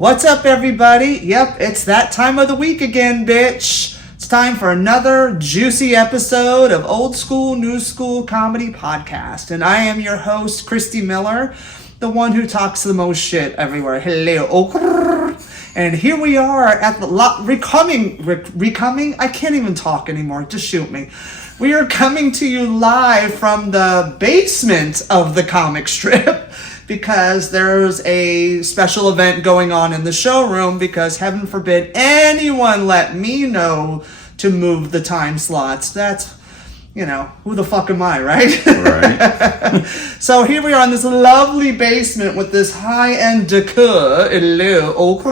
What's up, everybody? Yep, it's that time of the week again, bitch. It's time for another juicy episode of Old School, New School Comedy Podcast. And I am your host, Christy Miller, the one who talks the most shit everywhere. Hello. And here we are at the recoming. I can't even talk anymore. Just shoot me. We are coming to you live from the basement of the comic strip because there's a special event going on in the showroom because heaven forbid anyone let me know to move the time slots. That's, who the fuck am I, right? Right. So here we are in this lovely basement with this high-end decor. Hello.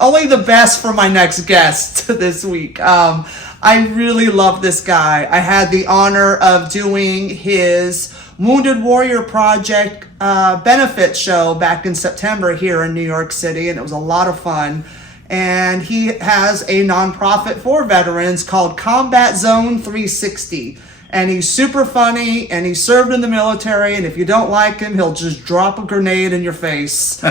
Only the best for my next guest this week. I really love this guy. I had the honor of doing his Wounded Warrior Project benefit show back in September here in New York City, and it was a lot of fun. And he has a nonprofit for veterans called Combat Zone 360. And he's super funny, and he served in the military, and if you don't like him, he'll just drop a grenade in your face.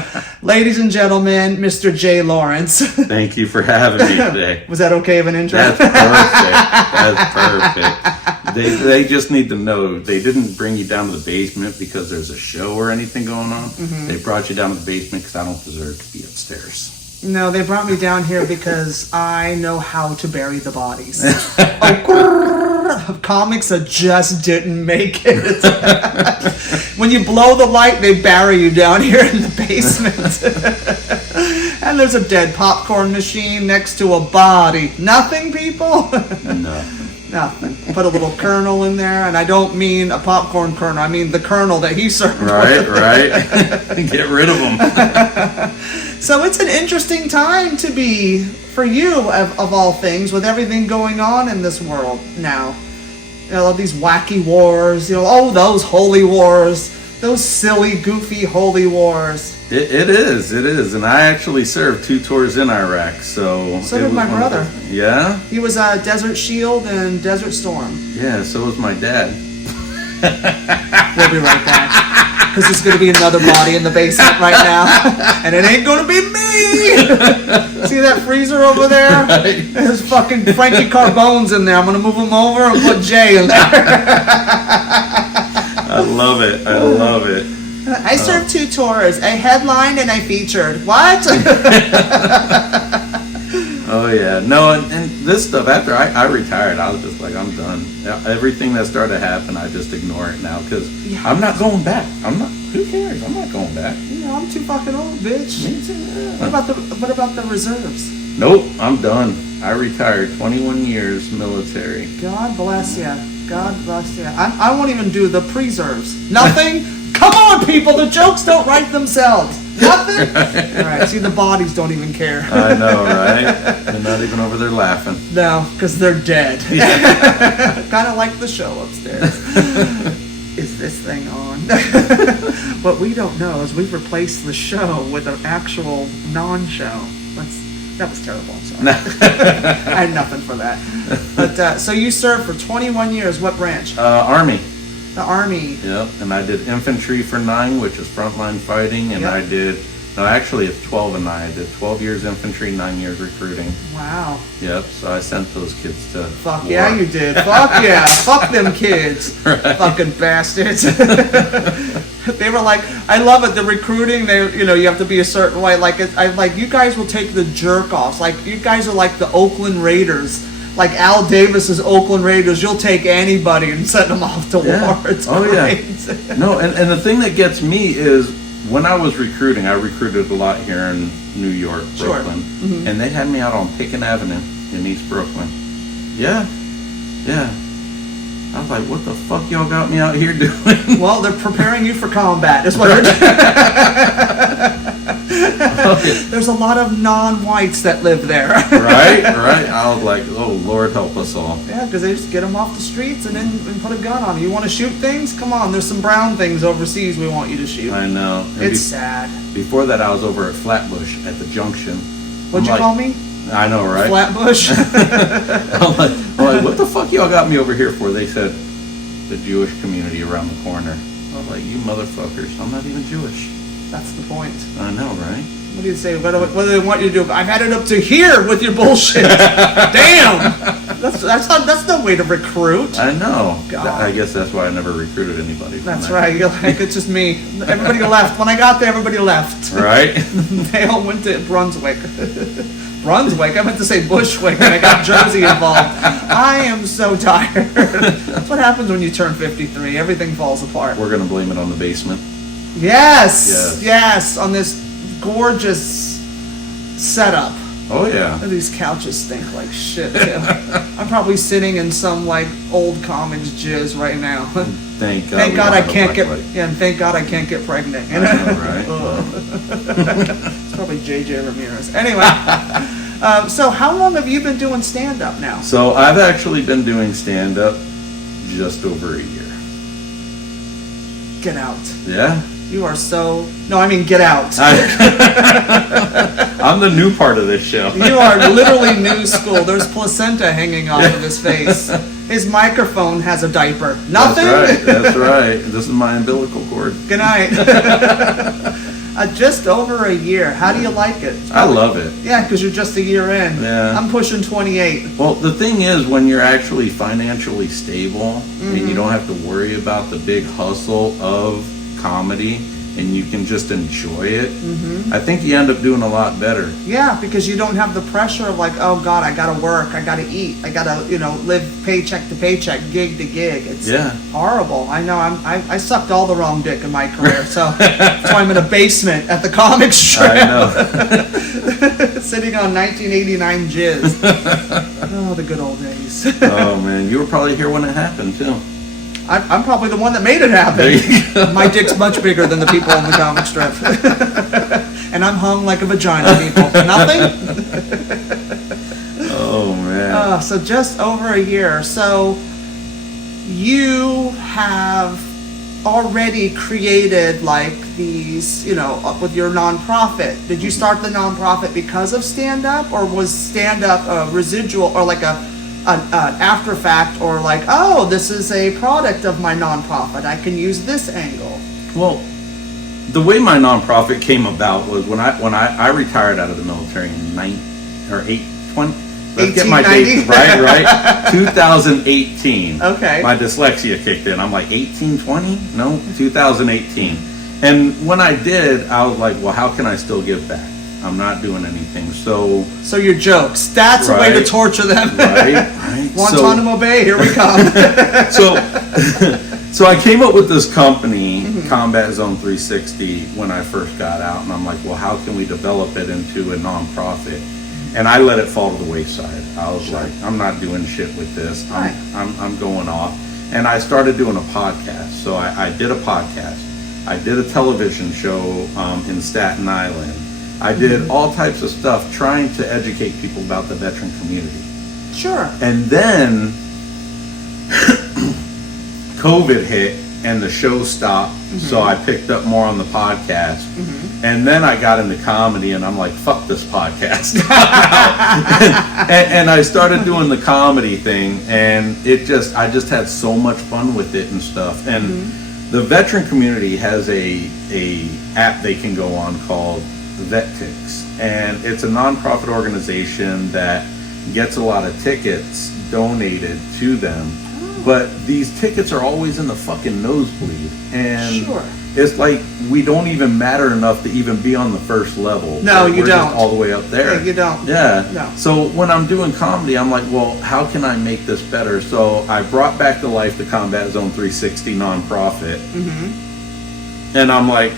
Ladies and gentlemen, Mr. Jay Lawrence. Thank you for having me today. Was that okay of an intro? That's perfect. They just need to know they didn't bring you down to the basement because there's a show or anything going on. Mm-hmm. They brought you down to the basement because I don't deserve to be upstairs. No, they brought me down here because I know how to bury the bodies. Comics that just didn't make it. When you blow the light, they bury you down here in the basement. And there's a dead popcorn machine next to a body. Nothing, people? Nothing. Put a little kernel in there, and I don't mean a popcorn kernel. I mean the kernel that he served. Right. Get rid of them. So it's an interesting time to be, for you, of all things, with everything going on in this world now. These wacky wars, those holy wars, those silly, goofy, holy wars. It is. And I actually served 2 tours in Iraq, so... So did my brother. Yeah? He was Desert Shield and Desert Storm. Yeah, so was my dad. We'll be right back. Because there's going to be another body in the basement right now. And it ain't going to be me! See that freezer over there? Right. There's fucking Frankie Carbone's in there. I'm going to move him over and put Jay in there. I love it. I served 2 tours, a headline and a featured. What? Oh yeah, no, and this stuff, after I retired, I was just like, I'm done. Everything that started to happen, I just ignore it now, because I'm not going back. Who cares? I'm not going back. I'm too fucking old, bitch. Me too, yeah. What about the reserves? Nope, I'm done. I retired, 21 years military. God bless you. God bless you. I won't even do the preserves. Nothing? Come on, people, the jokes don't write themselves. Nothing? All right, see, the bodies don't even care. I know, right? They're not even over there laughing. No, because they're dead. Yeah. Kind of like the show upstairs. Is this thing on? What we don't know is we've replaced the show with an actual non-show. That was terrible. I'm sorry. I had nothing for that. But so you served for 21 years. What branch? Army. The Army. Yep, and I did infantry for 9, which is frontline fighting, and actually it's 12 and 9. I did 12 years infantry, 9 years recruiting. Wow. Yep, so I sent those kids to Fuck war. Yeah, you did. Fuck yeah. Fuck them kids. Right. Fucking bastards. They were like, I love it, the recruiting, you have to be a certain way. Like you guys will take the jerk offs. Like, you guys are like the Oakland Raiders. Like Al Davis's Oakland Raiders, you'll take anybody and send them off to war. It's great. Yeah. No, and the thing that gets me is when I was recruiting, I recruited a lot here in New York, Brooklyn, mm-hmm. and they had me out on Pickett Avenue in East Brooklyn. Yeah. I was like, what the fuck y'all got me out here doing? Well, they're preparing you for combat. That's what they're doing. There's a lot of non-whites that live there. Right. I was like, oh, Lord help us all. Yeah, because they just get them off the streets and put a gun on them. You want to shoot things? Come on, there's some brown things overseas we want you to shoot. I know. It's sad. Before that, I was over at Flatbush at the Junction. What'd you call me? I know, right? Flatbush. I'm like, what the fuck y'all got me over here for? They said, the Jewish community around the corner. I was like, you motherfuckers, I'm not even Jewish. That's the point. I know, right? What do you say? What do they want you to do? I've had it up to here with your bullshit. Damn! That's no way to recruit. I know. God. I guess that's why I never recruited anybody. That's right. You're like, it's just me. Everybody left. When I got there, everybody left. Right? They all went to Brunswick. Brunswick? I meant to say Bushwick, and I got Jersey involved. I am so tired. That's what happens when you turn 53. Everything falls apart. We're going to blame it on the basement. Yes. On this gorgeous setup. Oh, yeah. These couches stink like shit, too. I'm probably sitting in some, like, old comics jizz right now. Thank God. Thank God I can't get... Yeah, and thank God I can't get pregnant. I know, right? It's probably J.J. Ramirez. Anyway, so how long have you been doing stand-up now? So I've actually been doing stand-up just over a year. Get out. Yeah? You are so... No, I mean get out. I'm the new part of this show. You are literally new school. There's placenta hanging off of his face. His microphone has a diaper. Nothing? That's right. This is my umbilical cord. Good night. Just over a year. How do you like it? I love it. Yeah, because you're just a year in. Yeah. I'm pushing 28. Well, the thing is, when you're actually financially stable and you don't have to worry about the big hustle of comedy and you can just enjoy it, I think you end up doing a lot better. Yeah, because you don't have the pressure of like, oh God, I gotta work, I gotta eat, I gotta, live paycheck to paycheck, gig to gig. It's horrible. I know. I sucked all the wrong dick in my career, so that's why I'm in a basement at the comic strip. I know. Sitting on 1989 jizz. Oh, the good old days. Oh man, you were probably here when it happened too. I'm probably the one that made it happen. My dick's much bigger than the people on the comic strip. And I'm hung like a vagina, people. Nothing? Oh, man. So just over a year. So you have already created like these, with your nonprofit. Did you start the nonprofit because of stand-up? Or was stand-up a residual or like an after fact, or like, oh, this is a product of my nonprofit, I can use this angle? Well, the way my nonprofit came about was when I retired out of the military in 20. Let's get my date right. 2018. Okay. My dyslexia kicked in. I'm like 1820? No, 2018. And when I did, I was like, well, how can I still give back? I'm not doing anything. So your jokes. That's a way to torture them. Right. Guantanamo Bay, here we come. So I came up with this company, Combat Zone 360, when I first got out, and I'm like, well, how can we develop it into a nonprofit? And I let it fall to the wayside. I was like, I'm not doing shit with this. I'm going off. And I started doing a podcast. So I did a podcast. I did a television show in Staten Island. I did all types of stuff trying to educate people about the veteran community. Sure. And then COVID hit and the show stopped, so I picked up more on the podcast. And then I got into comedy and I'm like, fuck this podcast. and I started doing the comedy thing, and I just had so much fun with it and stuff. And the veteran community has a app they can go on called VetTix, and it's a nonprofit organization that gets a lot of tickets donated to them, but these tickets are always in the fucking nosebleed, and it's like we don't even matter enough to even be on the first level. No, you We're don't. Just all the way up there. Yeah, you don't. Yeah. No. So when I'm doing comedy, I'm like, well, how can I make this better? So I brought back to life the Combat Zone 360 nonprofit, and I'm like,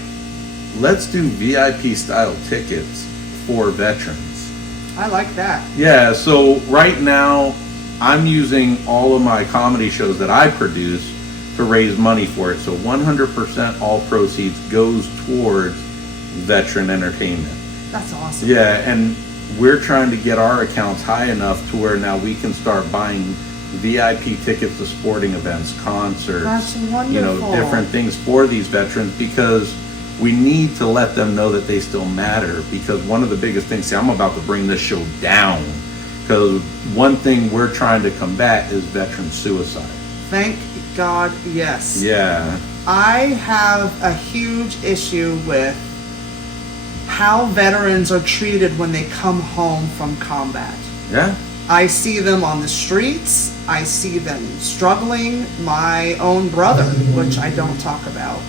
let's do VIP style tickets for veterans. I like that. Yeah, so right now I'm using all of my comedy shows that I produce to raise money for it. So 100% all proceeds goes towards veteran entertainment. That's awesome. Yeah, and we're trying to get our accounts high enough to where now we can start buying VIP tickets to sporting events, concerts, That's wonderful. Different things for these veterans, because we need to let them know that they still matter. Because one of the biggest things, I'm about to bring this show down, because one thing we're trying to combat is veteran suicide. Thank God, yes. Yeah. I have a huge issue with how veterans are treated when they come home from combat. Yeah. I see them on the streets. I see them struggling. My own brother, which I don't talk about,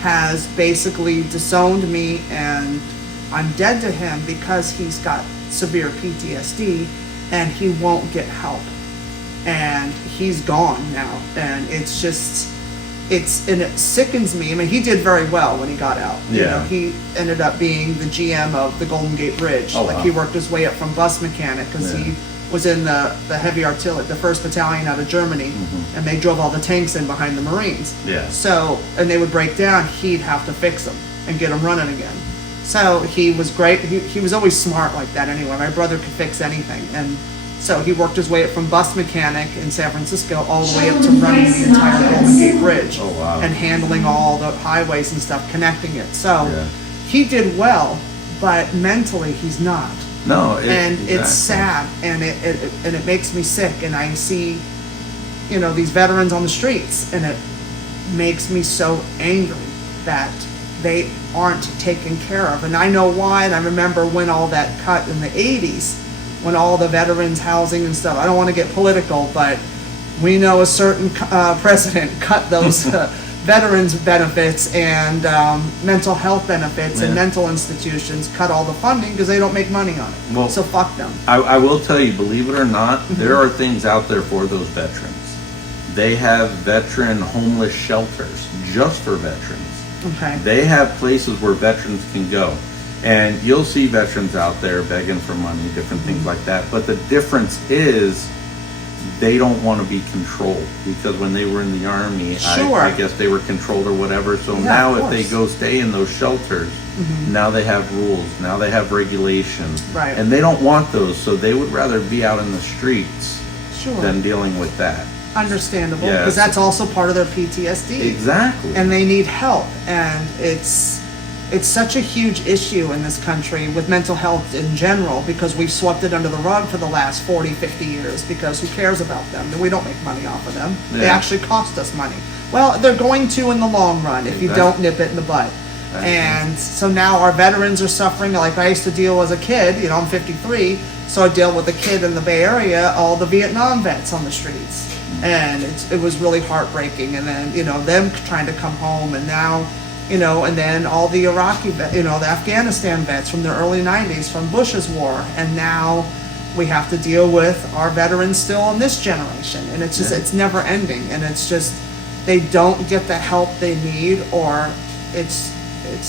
has basically disowned me, and I'm dead to him because he's got severe PTSD and he won't get help. And he's gone now. And it's just, it sickens me. I mean, he did very well when he got out. You know, he ended up being the GM of the Golden Gate Bridge. Oh, like wow. He worked his way up from bus mechanic because he was in the heavy artillery, the 1st Battalion out of Germany, and they drove all the tanks in behind the Marines. Yeah. So, and they would break down, he'd have to fix them and get them running again. So he was great. He was always smart like that anyway. My brother could fix anything. And so he worked his way up from bus mechanic in San Francisco all the way up to running the entire Golden Gate Bridge. Oh, wow. And handling all the highways and stuff, connecting it. So he did well, but mentally he's not. No, it's sad, and it makes me sick. And I see, you know, these veterans on the streets, and it makes me so angry that they aren't taken care of. And I know why, and I remember when all that cut in the 80s, when all the veterans housing and stuff. I don't want to get political, but we know a certain president cut those veterans benefits and mental health benefits and mental institutions, cut all the funding because they don't make money on it. Well, so fuck them. I will tell you, believe it or not, there are things out there for those veterans. They have veteran homeless shelters just for veterans. Okay. They have places where veterans can go. And you'll see veterans out there begging for money, different things like that. But the difference is they don't want to be controlled, because when they were in the Army, I guess they were controlled or whatever. So now if they go stay in those shelters, now they have rules, now they have regulations. Right. And they don't want those, so they would rather be out in the streets than dealing with that. Understandable, because that's also part of their PTSD. Exactly. And they need help, and it's such a huge issue in this country with mental health in general, because we've swept it under the rug for the last 40, 50 years, because who cares about them? We don't make money off of them. They actually cost us money. Well, they're going to in the long run if you don't nip it in the bud. And so now our veterans are suffering. Like I used to deal as a kid, you know, I'm 53, so I deal with a kid in the Bay Area, all the Vietnam vets on the streets. And it was really heartbreaking. And then, you know, them trying to come home, and now, you know, and then all the Iraqi, you know, the Afghanistan vets from the early 90s, from Bush's war. And now we have to deal with our veterans still in this generation. And it's just, it's never ending. And it's just, they don't get the help they need, or it's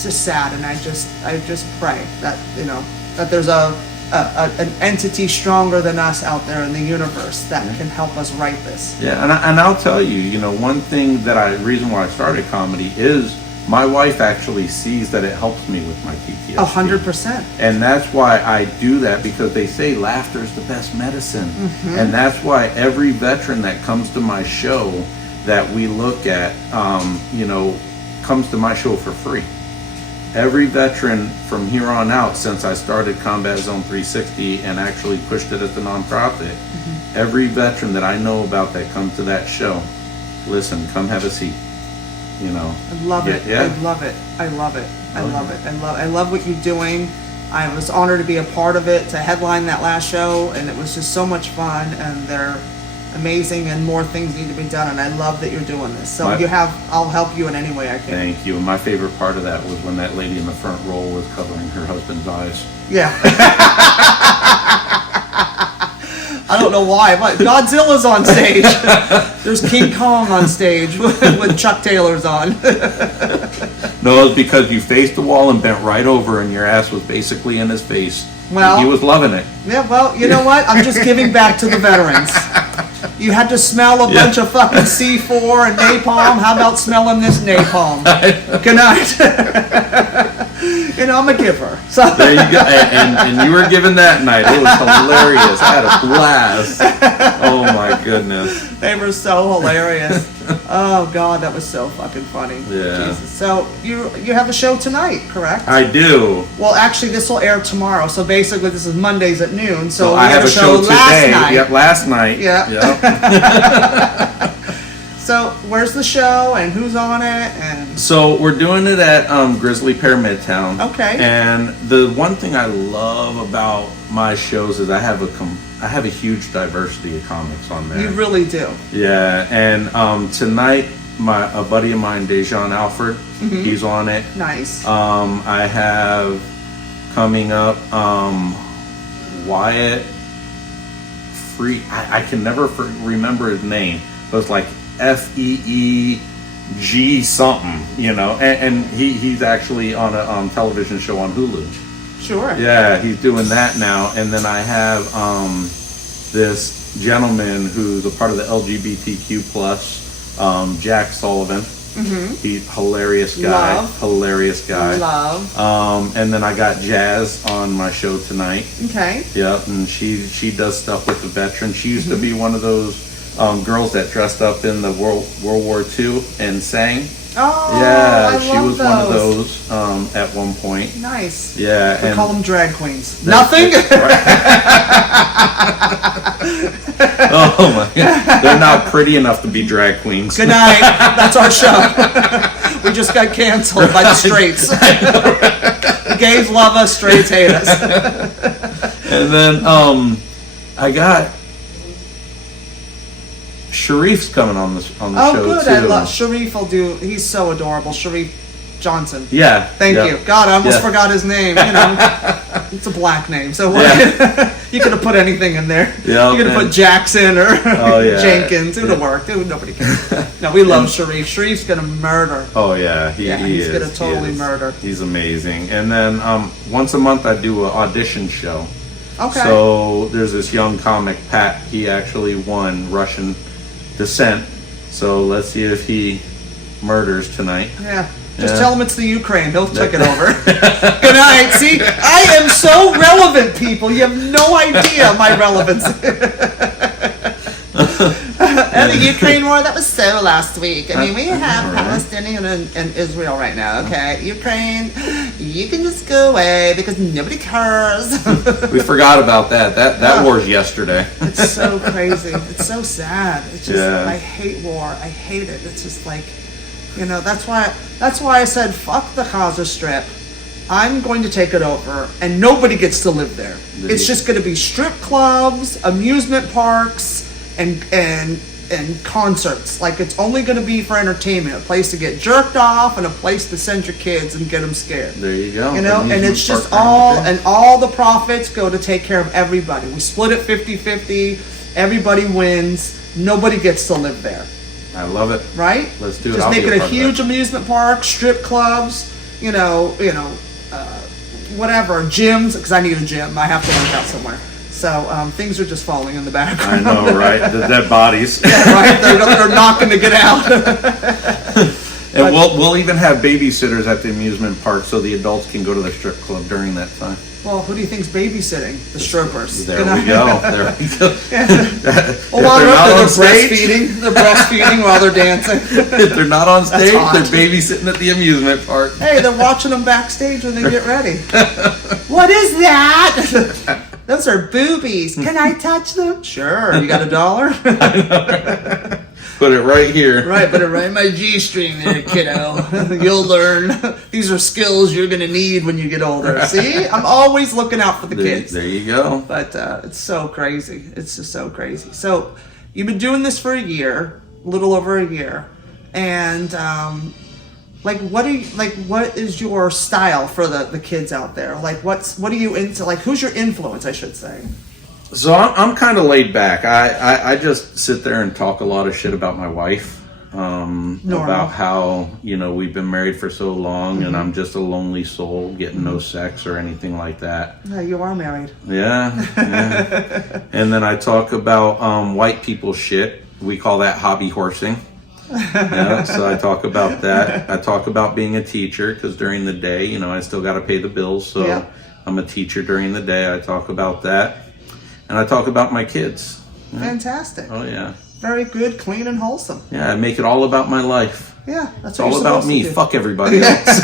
just sad. And I just pray that, you know, that there's an entity stronger than us out there in the universe that can help us right this. Yeah, and I'll tell you, you know, one thing reason why I started comedy is my wife actually sees that it helps me with my PTSD. 100%. And that's why I do that, because they say laughter is the best medicine. And that's why every veteran that comes to my show that we look at, you know, comes to my show for free. Every veteran from here on out, since I started Combat Zone 360 and actually pushed it as a nonprofit, every veteran that I know about that comes to that show, listen, come have a seat. You know, I love it. Yeah. I love it. I love it. I love it. I love what you're doing. I was honored to be a part of it, to headline that last show, and it was just so much fun. And they're amazing, and more things need to be done. And I love that you're doing this. So I'll help you in any way I can. Thank you. And my favorite part of that was when that lady in the front row was covering her husband's eyes. Yeah. I don't know why, but Godzilla's on stage. There's King Kong on stage with Chuck Taylor's on. No, it's because you faced the wall and bent right over, and your ass was basically in his face. Well, he was loving it. Yeah, well, you know what? I'm just giving back to the veterans. You had to smell a bunch of fucking C4 and napalm. How about smelling this napalm? Good night. You know, I'm a giver. So there you go. And you were given that night. It was hilarious. I had a blast. Oh my goodness. They were so hilarious. Oh God, that was so fucking funny. Yeah. Jesus. So you have a show tonight, correct? I do. Well, actually, this will air tomorrow. So basically, this is Mondays at noon. So we I had have a show today. last night. Yep, last night. Yeah. Yep. So where's the show and who's on it? And So we're doing it at Grizzly Pear Midtown. Okay. And the one thing I love about my shows is I have a huge diversity of comics on there. you really do. Yeah, and tonight a buddy of mine, Dejan Alford, he's on it. Nice. I have coming up Wyatt Free. I can never remember his name, but it's like FEEG something, and he's actually on a television show on Hulu. Sure. Yeah, he's doing that now. And then I have this gentleman who's a part of the LGBTQ plus, Jack Sullivan. He's hilarious guy. Love. Hilarious guy. Love. And then I got Jazz on my show tonight. Okay. Yep, and she does stuff with the veterans. She used to be one of those girls that dressed up in the World War II and sang. Oh, Yeah, I she love was one of those at one point. Nice. Yeah, We and call them drag queens. Nothing? Oh my God. They're not pretty enough to be drag queens. Good night. That's our show. We just got canceled by the straights. The gays love us, straights hate us. And then I got Sharif's coming on the show good. too. I love Sharif. He's so adorable. Sharif Johnson. Yeah. Thank yeah. you. God, I almost Yeah. forgot his name. It's a black name, so you could have put anything in there. Yeah, You could have man. put Jackson or yeah. Jenkins. It would have worked. Nobody cares. No, we love Sharif. Sharif's gonna murder. Oh yeah, he he's is. gonna totally He is. murder. He's amazing. And then once a month I do an audition show. Okay. So there's this young comic, Pat. He actually won Russian descent. So let's see if he murders tonight. Yeah. Just Yeah. tell him it's the Ukraine. He'll take it over. Good night. See, I am so relevant, people. You have no idea my relevance. And the Ukraine war, that was so last week. I mean, we have Palestinian and Israel right now, okay? Ukraine, you can just go away because nobody cares. We forgot about that. That war's yesterday. It's so crazy. It's so sad. It's just, Yeah. I hate war. I hate it. It's just like, that's why I said, fuck the Gaza Strip. I'm going to take it over, and nobody gets to live there. It's just going to be strip clubs, amusement parks, and concerts. Like, it's only going to be for entertainment, a place to get jerked off, and a place to send your kids and get them scared. There you go. And Amusement it's just park all, everything. and all the profits go to take care of everybody. We split it 50-50. Everybody wins. Nobody gets to live there. I love it. Right? Let's do it. Just I'll make be it a a part of huge that. amusement park, strip clubs, whatever, gyms, because I need a gym. I have to work out somewhere. So things are just falling in the I background. know, right? The dead bodies. Yeah, right? They're knocking to get out. And we'll even have babysitters at the amusement park so the adults can go to the strip club during that time. Well, who do you think's babysitting? The strippers. There we go. There we go. Well, while they're not they're on stage- breastfeeding. They're breastfeeding while they're dancing. If they're not on stage, hot. they're babysitting at the amusement park. Hey, they're watching them backstage when they get ready. What is that? Those are boobies. Can I touch them? Sure. You got $1? Put it right here. Right, put it right in my G-string there, kiddo. You'll learn. These are skills you're going to need when you get older. See? I'm always looking out for the kids. There you go. But it's so crazy. It's just so crazy. So you've been doing this for a year, a little over a year. And what is your style for the kids out there? Like what are you into? Like who's your influence, I should say? So I'm kind of laid back. I just sit there and talk a lot of shit about my wife. About how, we've been married for so long and I'm just a lonely soul getting no sex or anything like that. Yeah, you are married. Yeah. And then I talk about white people shit. We call that hobby horsing. Yeah, so I talk about that. I talk about being a teacher because during the day, I still got to pay the bills. So Yeah. I'm a teacher during the day. I talk about that. And I talk about my kids. Yeah. Fantastic. Oh, yeah. Very good, clean, and wholesome. Yeah, I make it all about my life. Yeah, that's It's what all you're about supposed me. to do. Fuck everybody else.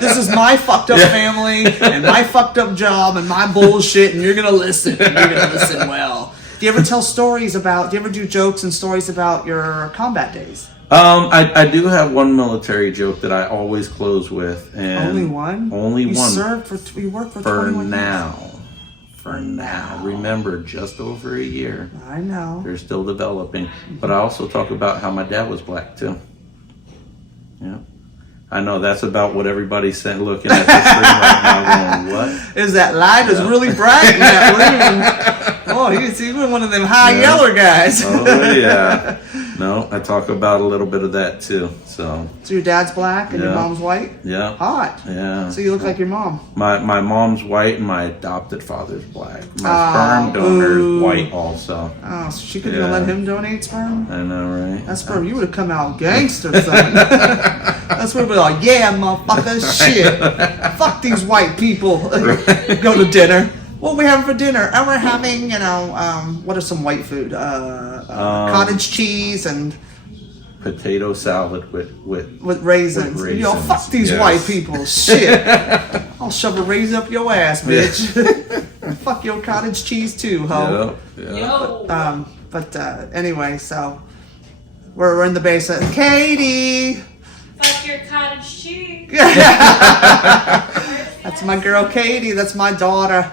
This is my fucked up family and my fucked up job and my bullshit, and you're gonna listen. And you're gonna listen well. Do you ever tell stories about? Do you ever do jokes and stories about your combat days? I do have one military joke that I always close with, and Only one. Only you one. You worked for For 21 now. years. For now. Remember, just over a year. I know. They're still developing. But I also talk about how my dad was black too. Yeah. I know that's about what everybody's saying, looking at the screen right now going, what? Is that light is really bright in that room. Oh, he's even one of them high yeller guys. Oh, yeah. No, I talk about a little bit of that too. So your dad's black and your mom's white? Yeah. Hot. Yeah. So you look like your mom. My mom's white and my adopted father's black. My sperm donor is white also. Oh, so she couldn't even let him donate sperm? I know, right? That sperm, you would have come out gangster, son. That's where we're like, yeah, motherfucker, shit. Fuck these white people. Go to dinner. What are we having for dinner? And we're having, what are some white food? Cottage cheese and potato salad with raisins. Fuck these white people. Shit. I'll shove a raisin up your ass, bitch. And fuck your cottage cheese too, ho. Yo. But anyway, so we're in the basement. Katie. Fuck your cottage cheese. That's my girl Katie. That's my daughter.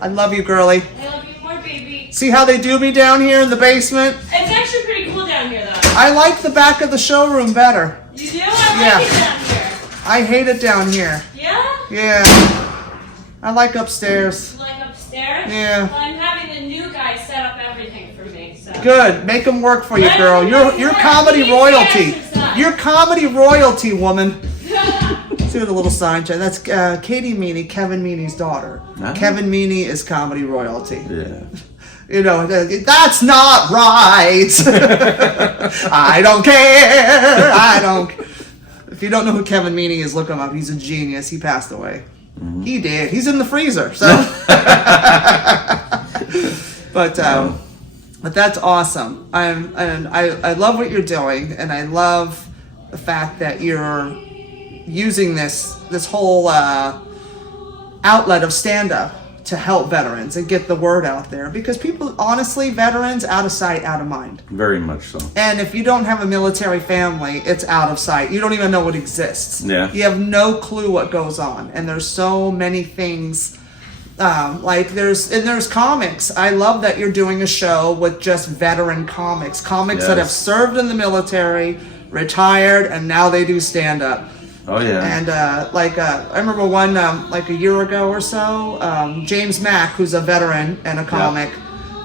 I love you, girlie. I love you more, baby. See how they do me down here in the basement? It's actually pretty cool down here, though. I like the back of the showroom better. You do? I like it down here. I hate it down here. Yeah? Yeah. I like upstairs. You like upstairs? Yeah. Well, I'm having the new guy set up everything for me, so. Good. Make them work for you, girl. You're comedy royalty. You're comedy royalty, woman. See the little sign check. That's Katie Meany, Kevin Meany's daughter. Kevin Meany is comedy royalty. Yeah. That's not right. I don't care. If you don't know who Kevin Meany is, look him up. He's a genius. He passed away. Mm-hmm. He did. He's in the freezer. So, but that's awesome. I love what you're doing, and I love the fact that you're using this whole outlet of stand-up to help veterans and get the word out there, because people, honestly, veterans, out of sight, out of mind. Very much so. And if you don't have a military family, it's out of sight. You don't even know it exists. Yeah. You have no clue what goes on. And there's so many things. There's comics. I love that you're doing a show with just veteran comics that have served in the military, retired, and now they do stand-up. Oh yeah. And I remember one like a year ago or so, James Mack, who's a veteran and a comic,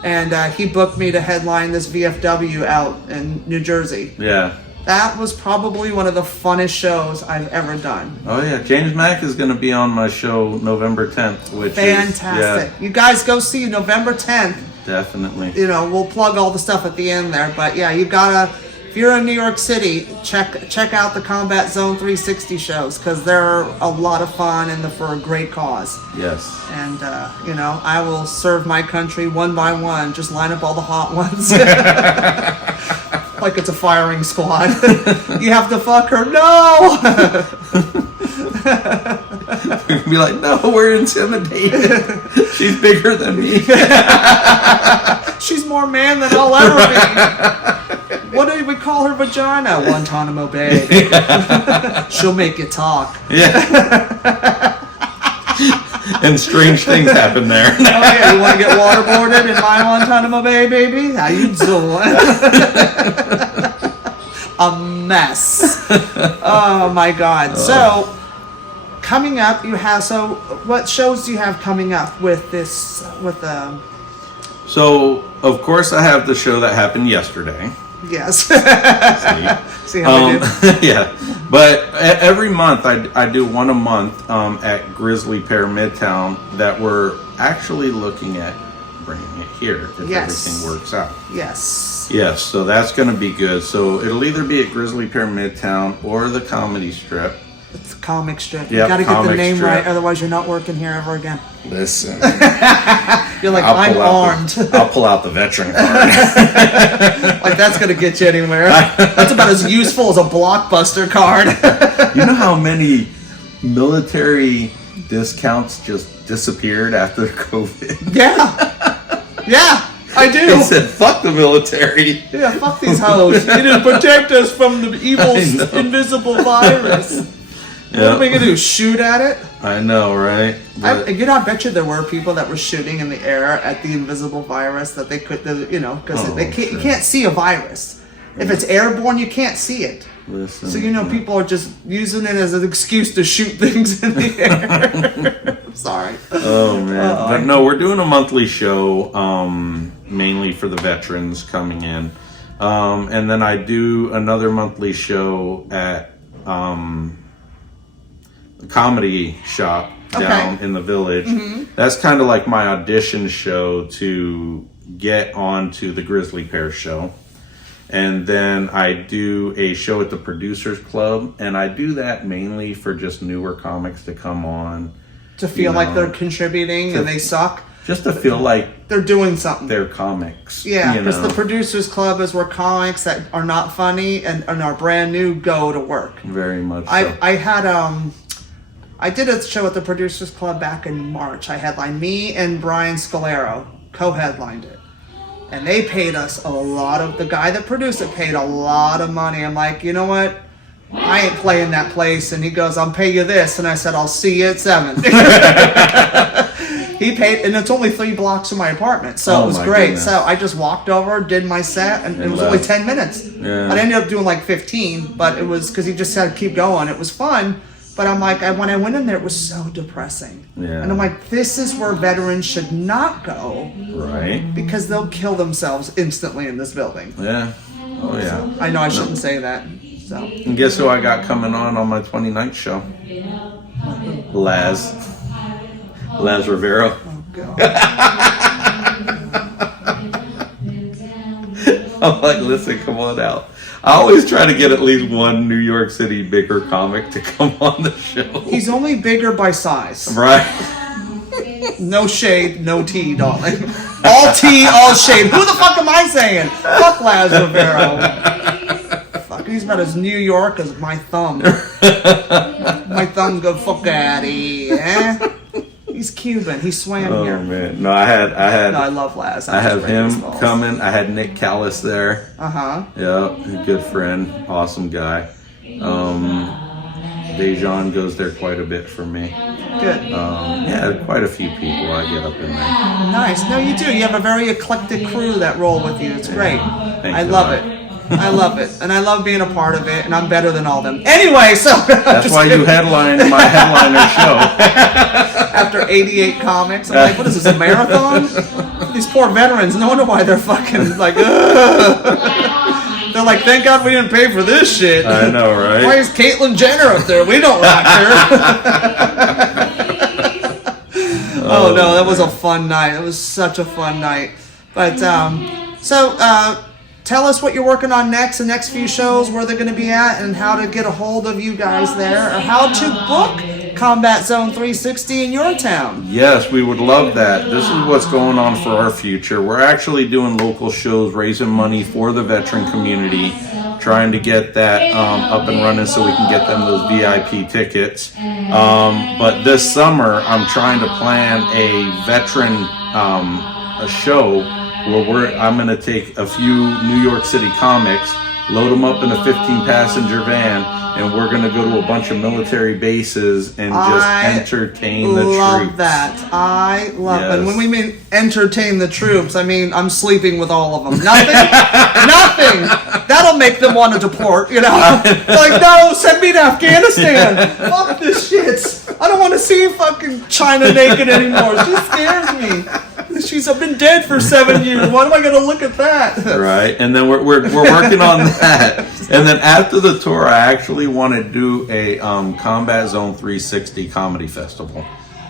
and he booked me to headline this VFW out in New Jersey. Yeah. That was probably one of the funnest shows I've ever done. Oh yeah, James Mack is going to be on my show November 10th, which fantastic. You guys go see November 10th. Definitely. We'll plug all the stuff at the end there, but yeah, you gotta. If you're in New York City, check out the Combat Zone 360 shows, because they're a lot of fun and they're for a great cause. Yes. And, I will serve my country one by one. Just line up all the hot ones. Like it's a firing squad. You have to fuck her. No! Be like, no, we're intimidated. She's bigger than me. She's more man than I'll ever be. What do we call her vagina? Guantanamo Bay. She'll make you talk. Yeah. And strange things happen there. Oh yeah, you want to get waterboarded in my Guantanamo Bay, baby? How you doing? A mess. Oh my God. So, coming up, what shows do you have coming up with this, So, of course, I have the show that happened yesterday. Yes. See how I do? Yeah. But every month, I do one a month at Grizzly Pear Midtown that we're actually looking at bringing it here if everything works out. Yes. Yes, so that's going to be good. So it'll either be at Grizzly Pear Midtown or the Comedy Strip. It's a comic strip. Yep, You got to get the name strip. right, otherwise you're not working here ever again. Listen. You're like, I'm armed. I'll pull out the veteran card. Like, that's going to get you anywhere. That's about as useful as a Blockbuster card. You know how many military discounts just disappeared after COVID? Yeah. Yeah, I He do. said, "Fuck the military." Yeah, fuck these hoes. You didn't protect us from the evil, I know. invisible virus. What are we gonna do? Shoot at it? I know, right? But- I bet you there were people that were shooting in the air at the invisible virus that they could, because Oh, you shit. can't see a virus. If it's airborne, you can't see it. Listen, So people are just using it as an excuse to shoot things in the air. I'm sorry. Oh man, but no, we're doing a monthly show, mainly for the veterans coming in, and then I do another monthly show at the comedy shop down in the village. That's kind of like my audition show to get onto the Grizzly Pear show. And then I do a show at the Producers Club, and I do that mainly for just newer comics to come on. To feel like they're contributing and they suck. Just to feel like They're doing something. they're comics. Yeah, you because know? the Producers Club is where comics that are not funny and are brand new go to work. Very much so. I did a show at the Producers Club back in March. I headlined, me and Brian Scalero co-headlined it. And they paid us the guy that produced it paid a lot of money. I'm like, you know what? I ain't playing that place. And he goes, I'll pay you this. And I said, I'll see you at 7. He paid, and it's only 3 blocks from my apartment. So it was my great. goodness. So I just walked over, did my set, and it was only 10 minutes. Yeah. I ended up doing like 15, but it was because he just said keep going. It was fun. But I'm like, when I went in there, it was so depressing. Yeah. And I'm like, this is where veterans should not go Right? because they'll kill themselves instantly in this building. Yeah. Oh yeah. I know I shouldn't say that. So And guess who I got coming on my 29th show? Laz Rivero. oh god. I'm like, listen, come on out. I always try to get at least one New York City bigger comic to come on the show. He's only bigger by size. Right. No shade, no tea, darling. All tea, all shade. Who the fuck am I saying? Fuck Laz Rivero. Fuck, he's about as New York as my thumb. My thumb go fuck out of here. He's Cuban. He swam Oh here. man. No, I had No, I love Laz. I have him coming. I had Nick Callis there. Uh-huh. Yeah, a good friend, awesome guy. Dejan goes there quite a bit for me. Good. Yeah, quite a few people I get up in there. Nice. No, you do. You have a very eclectic crew that roll with you. It's great. Thank I you, love Mark. it. I love it. And I love being a part of it. And I'm better than all of them. Anyway, so... That's why you headlined my headliner show. After 88 comics, I'm like, what is this, a marathon? These poor veterans, no wonder why they're fucking like, ugh. They're like, thank God we didn't pay for this shit. I know, right? Why is Caitlyn Jenner up there? We don't rock her. Oh no, that was a fun night. It was such a fun night. But, tell us what you're working on next, the next few shows, where they're going to be at, and how to get a hold of you guys there, or how to book Combat Zone 360 in your town. Yes, we would love that. This is what's going on for our future. We're actually doing local shows, raising money for the veteran community, trying to get that up and running so we can get them those VIP tickets. But this summer, I'm trying to plan a veteran a show where I'm going to take a few New York City comics, load them up in a 15-passenger van, and we're going to go to a bunch of military bases and just entertain the love troops. that. I love Yes. And when we mean entertain the troops, I mean I'm sleeping with all of them. Nothing? Nothing. That'll make them want to deport, you know? They're like, no, send me to Afghanistan. Fuck this shit. I don't want to see fucking China naked anymore. She scares me. She's been dead for 7 years. Why am I going to look at that? Right, and then we're working on that. And then after the tour, I actually want to do a Combat Zone 360 comedy festival.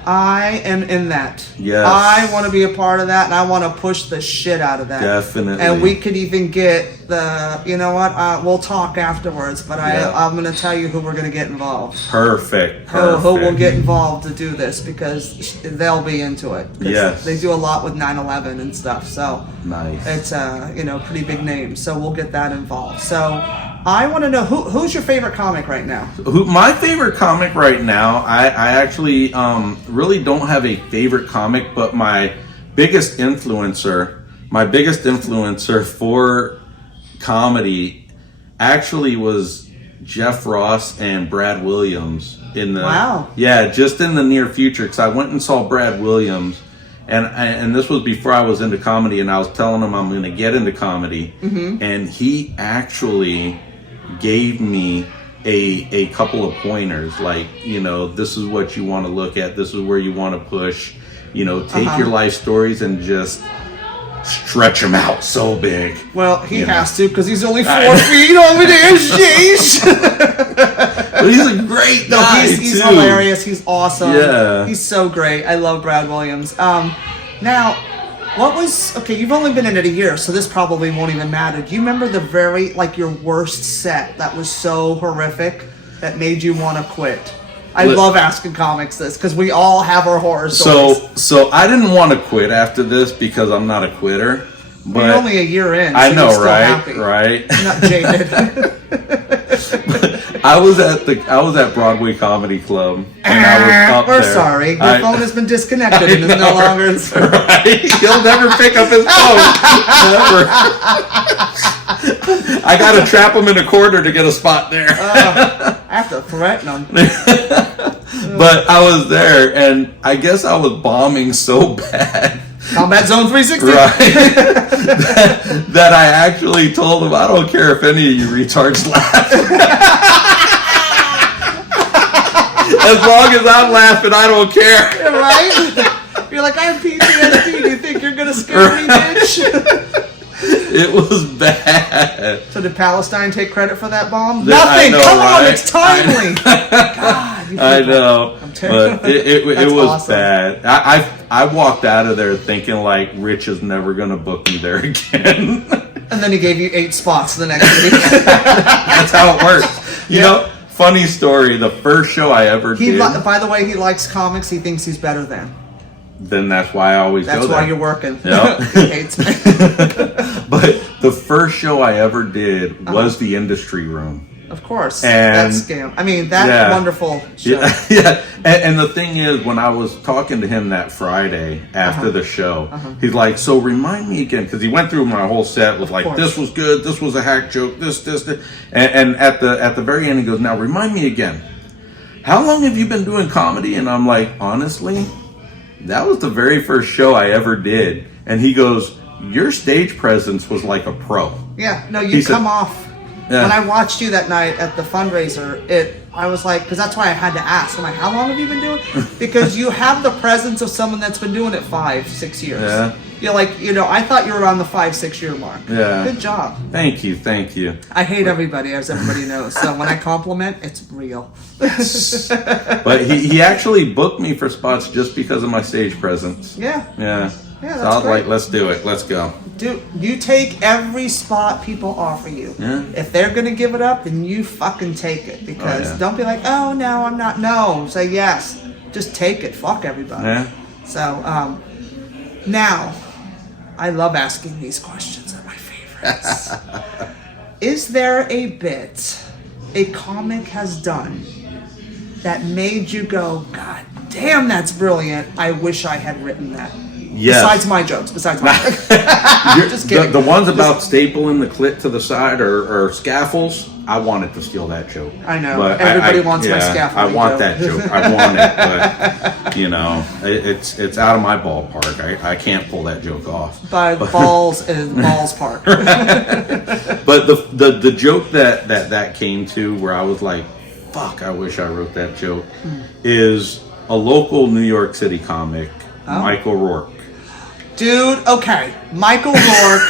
I am in that. Yes. I want to be a part of that, and I want to push the shit out of that. Definitely. And we could even get the, you know what, we'll talk afterwards, but Yeah. I'm going to tell you who we're going to get involved. Perfect. Who will get involved to do this, because they'll be into it. 'Cause Yes. They do a lot with 9/11 and stuff, so Nice. it's, pretty big names, so we'll get that involved. So I want to know, who's your favorite comic right now? My favorite comic right now, I actually really don't have a favorite comic, but my biggest influencer for comedy actually was Jeff Ross and Brad Williams Wow. Yeah, just in the near future, because I went and saw Brad Williams, and this was before I was into comedy, and I was telling him I'm going to get into comedy, and he actually gave me a couple of pointers, like, this is what you want to look at, this is where you want to push, take your life stories and just stretch them out so big. Well, he has to, because he's only 4 feet over there. Jeez. But he's a great guy. He's too. hilarious. He's awesome. Yeah. He's so great. I love Brad Williams. Now, you've only been in it a year, so this probably won't even matter. Do you remember your worst set that was so horrific that made you want to quit? I love asking comics this, because we all have our horror stories. So I didn't want to quit after this because I'm not a quitter. But you're only a year in. So I know, you're still right? happy. Right. You're not jaded. I was at Broadway Comedy Club, and I was up We're there. sorry. Your phone has been disconnected and is no longer in service. Right? He'll never pick up his phone. Never. I gotta trap him in a corner to get a spot there. I have to threaten him. But I was there, and I guess I was bombing so bad. Combat Zone 360. Right. that I actually told him, I don't care if any of you retards laugh. As long as I'm laughing, I don't care. Right? You're like, I have PTSD. Do you think you're going to scare me, bitch? It was bad. So did Palestine take credit for that bomb? I Nothing. know, Come on, right? it's timely. God, I know. I'm terrible. But it was awesome. bad. I walked out of there thinking like Rich is never going to book me there again. And then he gave you 8 spots the next week. That's how it works. You know, funny story. The first show I ever did. By the way, he likes comics. He thinks he's better than. Then that's why I always go there. That's why you're working. Yep. He hates me. But the first show I ever did was the Industry Room. Of course. And that scam. I mean, that wonderful show. Yeah. And the thing is, when I was talking to him that Friday after the show, he's like, so remind me again, because he went through my whole set with like, this was good, this was a hack joke, this. And at the very end, he goes, now remind me again, how long have you been doing comedy? And I'm like, honestly, that was the very first show I ever did. And he goes, your stage presence was like a pro. Yeah, no, you come off. Yeah. When I watched you that night at the fundraiser, I was like, because that's why I had to ask. I'm like, how long have you been doing? Because you have the presence of someone that's been doing it 5-6 years. Yeah. You're like, I thought you were around the 5-6 year mark. Yeah. Good job. Thank you. I hate everybody, as everybody knows. So when I compliment, it's real. But he actually booked me for spots just because of my stage presence. Yeah. Yeah. Yeah, so that's I was great. like, let's do it. Let's go. Dude, you take every spot people offer you. Yeah. If they're going to give it up, then you fucking take it. Because don't be like, oh, no, I'm not. No. Say yes. Just take it. Fuck everybody. Yeah. So, now, I love asking these questions. They're my favorites. Is there a bit a comic has done that made you go, God damn, that's brilliant. I wish I had written that. Yes. Besides my jokes. Just kidding. The ones about stapling the clit to the side or scaffolds, I wanted to steal that joke. I know. But Everybody wants my scaffolding I want joke. that joke. I want it. But, it's out of my ballpark. I can't pull that joke off. By balls in Balls Park. But the joke that came to where I was like, fuck, I wish I wrote that joke, is a local New York City comic, Michael Rourke. Dude, okay. Michael Rourke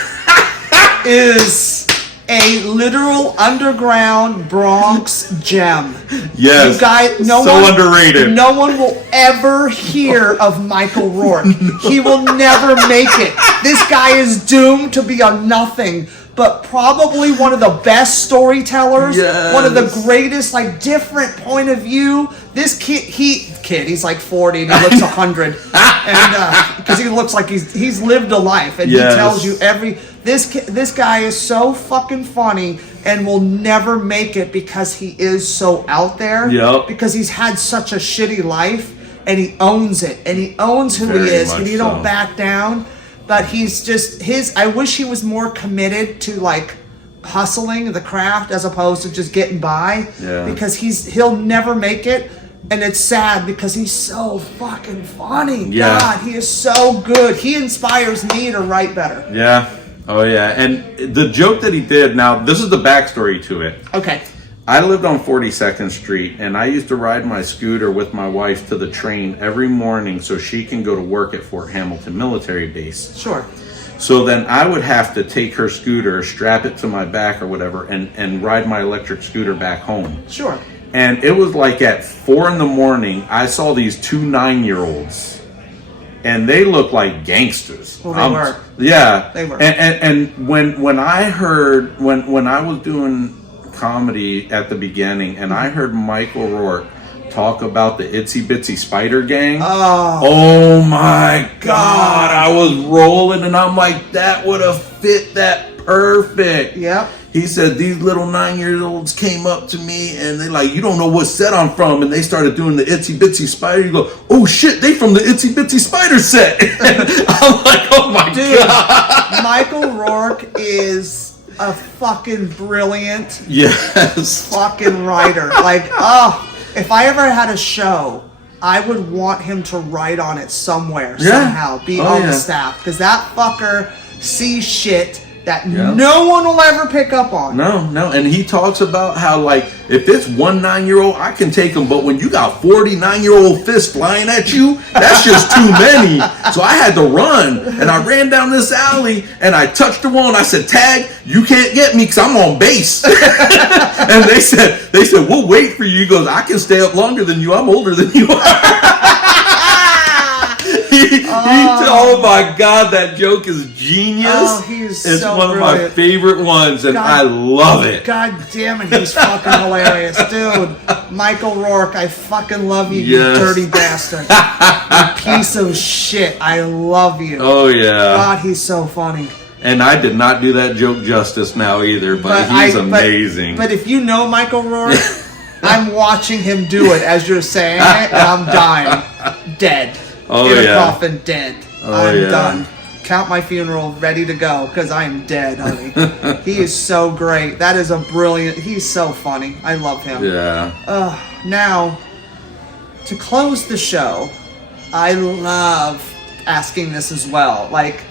is a literal underground Bronx gem. Yes. You guys, Underrated. No one will ever hear of Michael Rourke. He will never make it. This guy is doomed to be a nothing. But probably one of the best storytellers, one of the greatest, different point of view. This he's like 40 and he looks 100, and because he looks like he's lived a life, and he tells you this guy is so fucking funny and will never make it because he is so out there. Yep. Because he's had such a shitty life and he owns it, and he owns who Very he is, much and he don't so. back down. But he's just I wish he was more committed to like hustling the craft as opposed to just getting by. Yeah. Because he'll never make it, and it's sad because he's so fucking funny. Yeah. God, he is so good. He inspires me to write better. Yeah. Oh yeah. And the joke that he did. Now this is the backstory to it. Okay. I lived on 42nd Street, and I used to ride my scooter with my wife to the train every morning so she can go to work at Fort Hamilton Military Base. Sure. So then I would have to take her scooter, strap it to my back or whatever, and ride my electric scooter back home. Sure. And it was like at 4 a.m, I saw these 2 9-year-olds, and they looked like gangsters. Well, they were. Yeah. They were. And when I heard, when I was doing comedy at the beginning, and I heard Michael Rourke talk about the Itsy Bitsy Spider Gang. Oh my God, I was rolling, and I'm like, that would have fit that perfect. Yep. He said these little 9-year-olds came up to me and they like, you don't know what set I'm from, and they started doing the Itsy Bitsy Spider. You go, oh shit, they from the Itsy Bitsy Spider set. I'm like, oh my God. Michael Rourke is a fucking brilliant Yes. fucking writer. Like, if I ever had a show, I would want him to write on it somewhere, somehow, be on the staff. Because that fucker sees shit that no one will ever pick up on. No. And he talks about how, like, if it's one 9-year-old, I can take him. But when you got 40 9-year-old fists flying at you, that's just too many. So I had to run. And I ran down this alley and I touched the wall and I said, Tag, you can't get me because I'm on base. And they said, we'll wait for you. He goes, I can stay up longer than you. I'm older than you are. Oh my God, that joke is genius. Oh, he's it's so one brilliant. of my favorite ones, and I love it. God damn it, he's fucking hilarious. Dude, Michael Rourke, I fucking love you, Yes. you dirty bastard. You piece of shit. I love you. Oh yeah. God, he's so funny. And I did not do that joke justice now either, but he's amazing. But if you know Michael Rourke, I'm watching him do it as you're saying it, and I'm dying. Dead. Oh, In a yeah. coffin, dead. Oh, I'm yeah. done. Count my funeral, ready to go, because I am dead, honey. He is so great. That is a brilliant... He's so funny. I love him. Yeah. Now, to close the show, I love asking this as well. Like,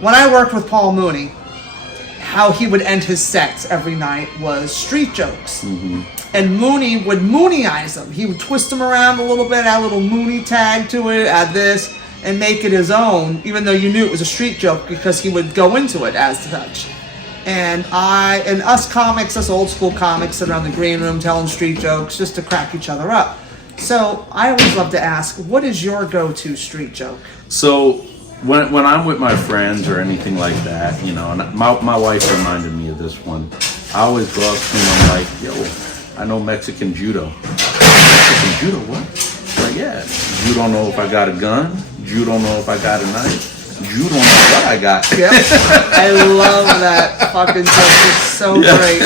when I worked with Paul Mooney, how he would end his sets every night was street jokes. Mm-hmm. And Mooney would Mooney-ize them. He would twist them around a little bit, add a little Mooney tag to it, add this, and make it his own, even though you knew it was a street joke because he would go into it as such. And us comics, us old school comics, sit around the green room telling street jokes just to crack each other up. So I always love to ask, what is your go-to street joke? So when I'm with my friends or anything like that, you know, and my wife reminded me of this one. I always go up to them, I'm like, yo, I know Mexican judo. Mexican judo, what? Like, yeah, you don't know if I got a gun. You don't know if I got a knife. You don't know what I got. Yep. I love that fucking joke. It's so great.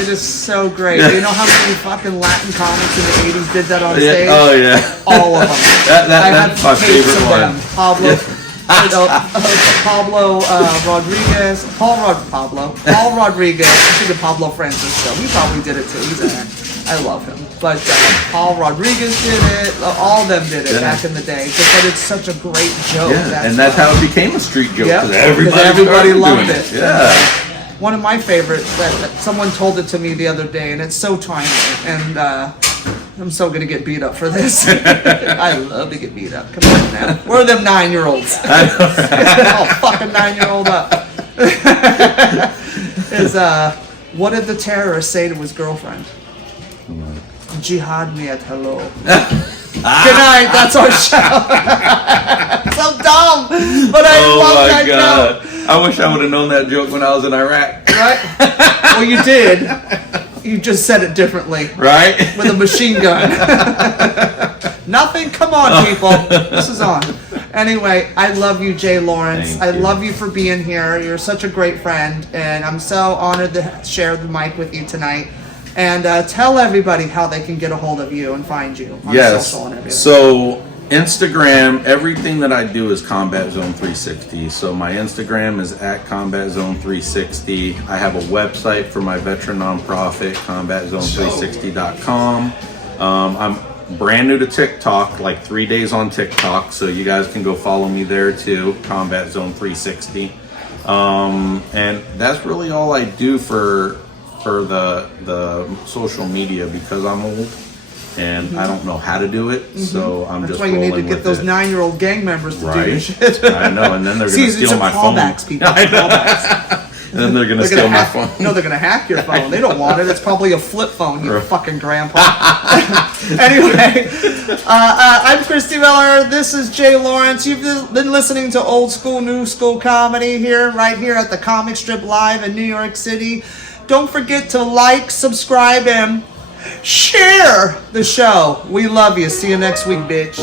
It is so great. You know how many fucking Latin comics in the 80s did that on stage? Yeah. Oh, yeah. All of them. That's my favorite one. Pablo Rodriguez. Paul Rodriguez. I'm thinking Pablo Francisco. He probably did it too. I love him. But Paul Rodriguez did it. All of them did it back in the day. But it's such a great joke. Yeah, that's how it became a street joke. Yep. Because Everybody loved it. Yeah. One of my favorites that someone told it to me the other day, and it's so timely. And I'm so gonna get beat up for this. I love to get beat up. Come on now. Where are them 9-year-olds? Oh, fucking 9-year-old up. What did the terrorist say to his girlfriend? Jihad me at hello. Good night. That's our show. So dumb, but I love that joke. I wish I would have known that joke when I was in Iraq. Right? Well, you did. You just said it differently. Right? With a machine gun. Nothing. Come on, people. This is on. Anyway, I love you, Jay Lawrence. Thank you. Love you for being here. You're such a great friend, and I'm so honored to share the mic with you tonight. And tell everybody how they can get a hold of you and find you on social and everything. So Instagram, everything that I do is Combat Zone 360. So my Instagram is at Combat Zone 360. I have a website for my veteran nonprofit, combatzone360.com. I'm brand new to TikTok, like 3 days on TikTok, so you guys can go follow me there too, Combat Zone 360. And that's really all I do for the social media, because I'm old and I don't know how to do it, so I'm That's just why you need to rolling get with those it. 9-year-old gang members to do Right. this shit. I know, and then they're See, gonna steal my phone. callbacks, people. I know. Callbacks. And then they're gonna They're steal gonna my hack, phone. no, they're gonna hack your phone. They don't want it. It's probably a flip phone, you Right. fucking grandpa. Anyway, I'm Christy Miller. This is Jay Lawrence. You've been listening to Old School, New School Comedy right here at the Comic Strip Live in New York City. Don't forget to like, subscribe, and share the show. We love you. See you next week, bitch.